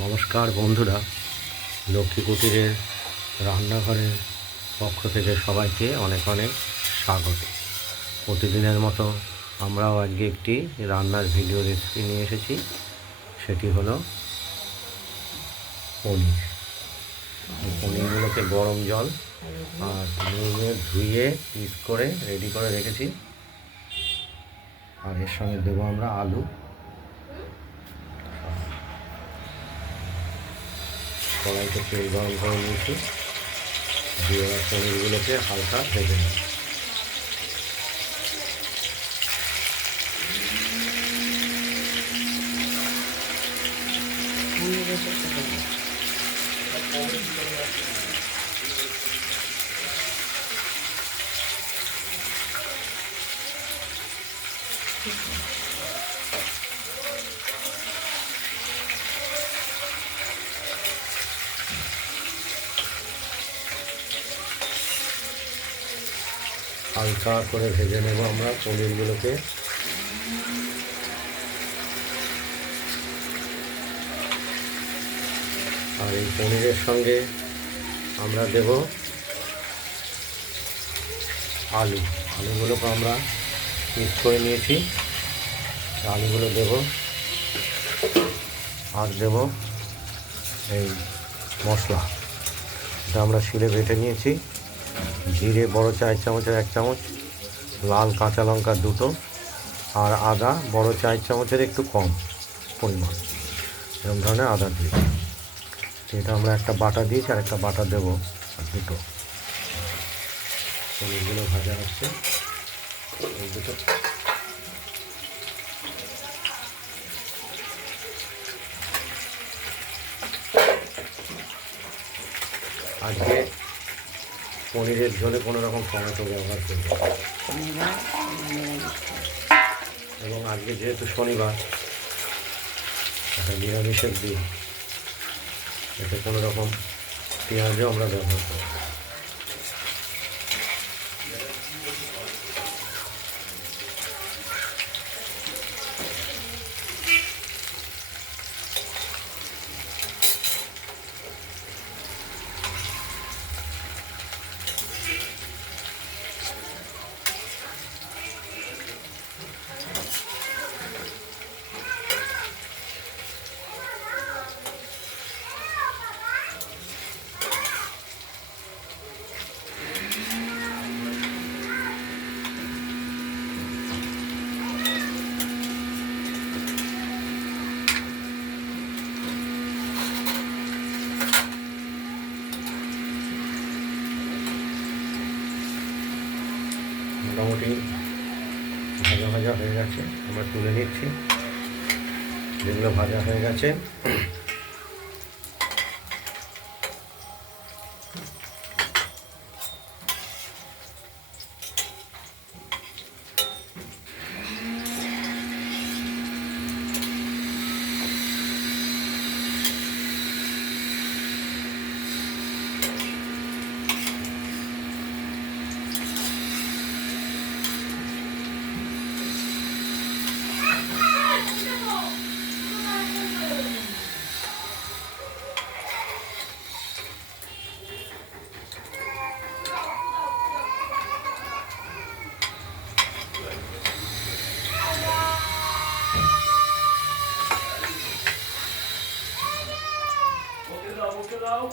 নমস্কার বন্ধুরা, লক্ষ্মী কুটিরের রান্নাঘরের পক্ষ থেকে সবাইকে অনেক অনেক স্বাগত। প্রতিদিনের মতো আমরাও আজকে একটি রান্নার ভিডিও রেসিপি নিয়ে এসেছি। সেটি হলো পনির। পনিরগুলোকে গরম জল আর নুনে ধুয়ে পিস করে রেডি করে রেখেছি। আর এর সঙ্গে দেবো আমরা আলু। কড়াইতে তেল গরম করে নিয়েছি, দিয়ে পনিরগুলোকে হালকা ভেজে নেব। হালকা করে ভেজে নেব আমরা পনিরগুলোকে। আর এই পনিরের সঙ্গে আমরা দেব আলুগুলোকে আমরা মিক্স করে নিয়েছি। আলুগুলো দেব, আর দেব এই মশলা, এটা আমরা শিলে বেটে নিয়েছি। জিরে বড় 4 চামচের 1 চামচ, লাল কাঁচা লঙ্কা 2টো, আর আদা বড় 4 চামচের একটু কম পরিমাণ, এরকম ধরনের আদা দিয়েছি। এটা আমরা একটা বাটা দিয়েছি, আর একটা বাটা দেবো, আর 2টো। পনিরগুলো ভাজা হচ্ছে, এই দুটো। আজকে পনিরের ঝোলে কোনো রকম টমেটো ব্যবহার করব, এবং আজকে যেহেতু শনিবার, একটা নিরামিষের দিন, এতে কোনো রকম পেঁয়াজও আমরা ব্যবহার করব। মোটামুটি ভাজা ভাজা হয়ে গেছে, আমরা তুলে নিচ্ছি। যেগুলো ভাজা হয়ে গেছে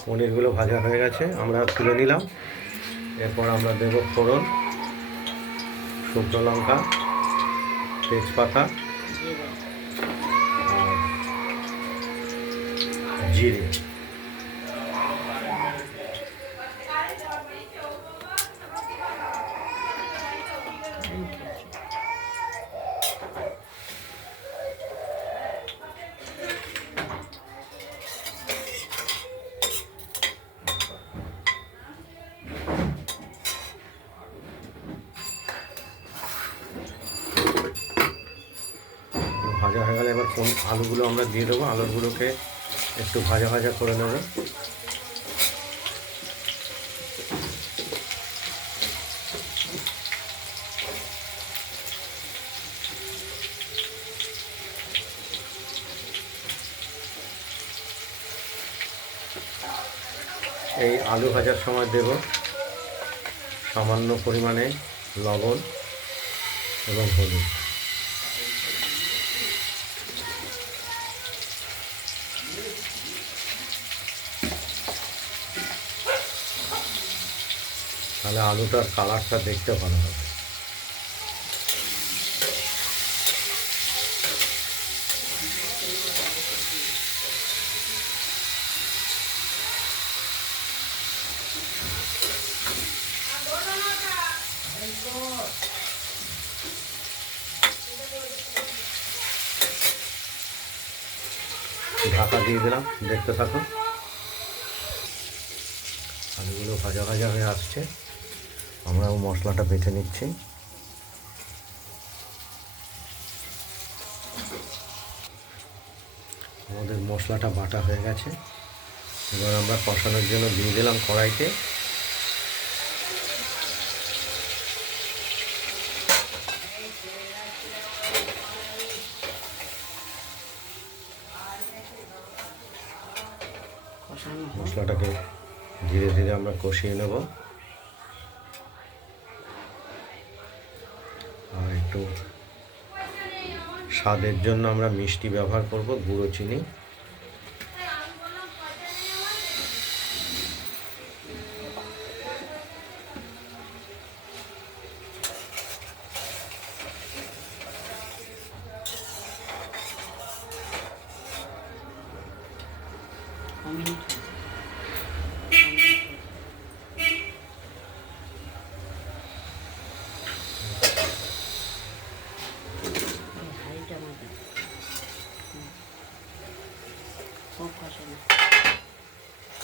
পনিরগুলো ভাজা হয়ে গেছে, আমরা তুলে নিলাম। এরপর আমরা দেব ফোড়ন, শুকনো লঙ্কা, তেজপাতা আর জিরে। ভাজা হয়ে গেলে এবার আলুগুলো আমরা দিয়ে দেবো। আলুগুলোকে একটু ভাজা ভাজা করে নেব। এই আলু ভাজার সময় দেব সামান্য পরিমাণে লবণ এবং হলুদ। তাহলে আলুটার কালারটা দেখতে ভালো হবে। ঢাকা দিয়ে দিলাম, দেখতে থাকুন। আলুগুলো ভাজা ভাজা হয়ে আসছে, আমরাও মশলাটা বেটে নিচ্ছি। আমাদের মশলাটা বাটা হয়ে গেছে, এবার আমরা কষানোর জন্য দিয়ে দিলাম কড়াইতে মশলাটাকে ধীরে ধীরে আমরা কষিয়ে নেব। আর একটু স্বাদের জন্য আমরা মিষ্টি ব্যবহার করব, গুঁড়ো চিনি।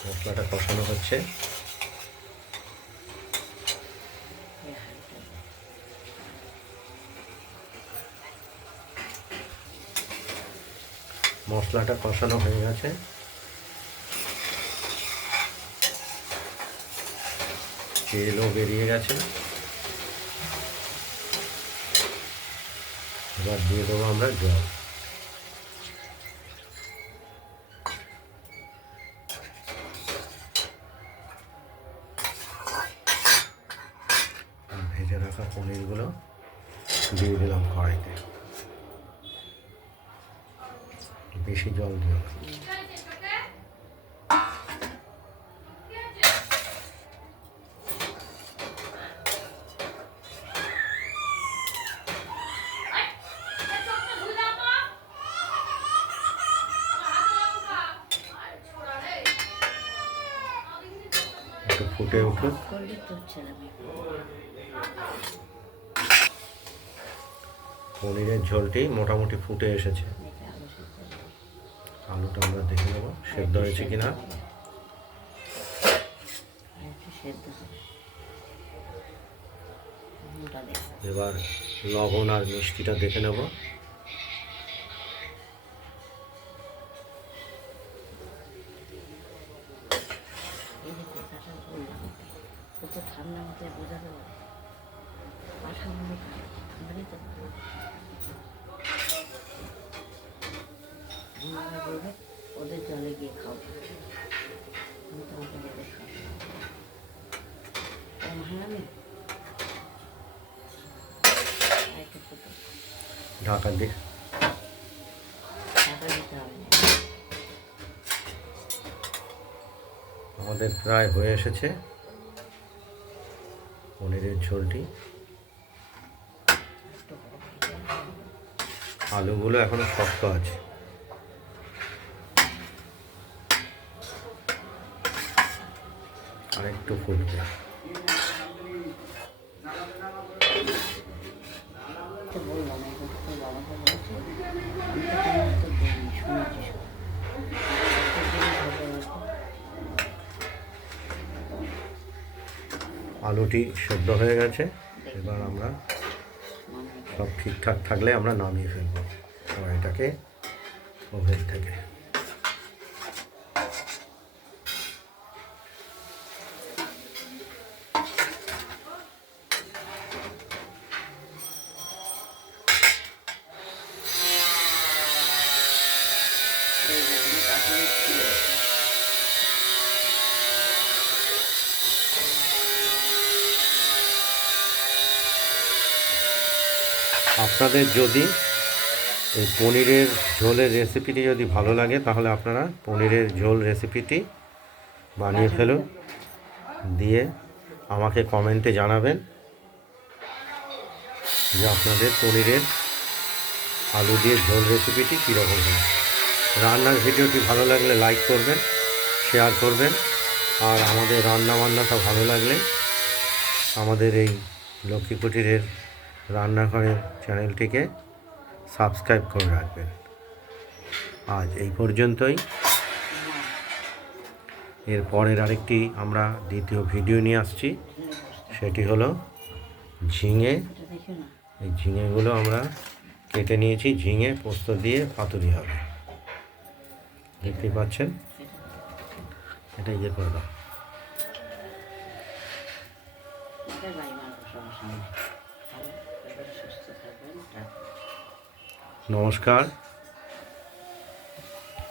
মশলাটা কষানো হচ্ছে। মশলাটা কষানো হয়ে গেছে, তেলও বেরিয়ে গেছে। এবার দিয়ে দেবো আমরা জল। ভেজে রাখা পনিরগুলো দিয়ে দিলাম কড়াইতে। বেশি জল দিও না। একটু ফুটে উঠুক। পনিরের ঝোলটি মোটামুটি ফুটে এসেছে। আলুটা আমরা দেখে নেব সেদ্ধ হয়েছে কিনা। এবার লবণ আর মিষ্টিটা দেখে নেব। ওদের জলে গিয়ে খাও, তোমাকে দেখে খাও। ঢাকা দিয়ে আমাদের প্রায় হয়ে এসেছে পনিরের ঝোলটি। আলুগুলো এখনো শক্ত আছে। আর একটু ফুটবে। আলুটি সেদ্ধ হয়ে গেছে, এবার আমরা সব ঠিকঠাক থাকলে আমরা নামিয়ে ফেলবো কড়াইটাকে ওভেন থেকে। আপনাদের যদি এই পনিরের ঝোলের রেসিপিটি যদি ভালো লাগে তাহলে আপনারা পনিরের ঝোল রেসিপিটি বানিয়ে ফেলুন, দিয়ে আমাকে কমেন্টে জানাবেন যে আপনাদের পনিরের আলু দিয়ে ঝোল রেসিপিটি কীরকম হয়। রান্নার ভিডিওটি ভালো লাগলে লাইক করবেন, শেয়ার করবেন, আর আমাদের রান্নাবান্নাটা ভালো লাগলে আমাদের এই লক্ষ্মী কুটিরের রান্নাঘরের চ্যানেলটিকে সাবস্ক্রাইব করে রাখবেন। আজ এই পর্যন্তই। এর পরের আরেকটি আমরা দ্বিতীয় ভিডিও নিয়ে আসছি, সেটি হলো ঝিঙে। এটা দেখো না, এই ঝিঙেগুলো আমরা কেটে নিয়েছি, ঝিঙে পোস্ত দিয়ে পাতুরি হবে, দেখতেই পাচ্ছেন। এটা ইয়ে করে দাও। এটা বাড়ি মানুষ সমস্যা নেই। ভালো, এবারে সুস্থ থাকবেন। নমস্কার।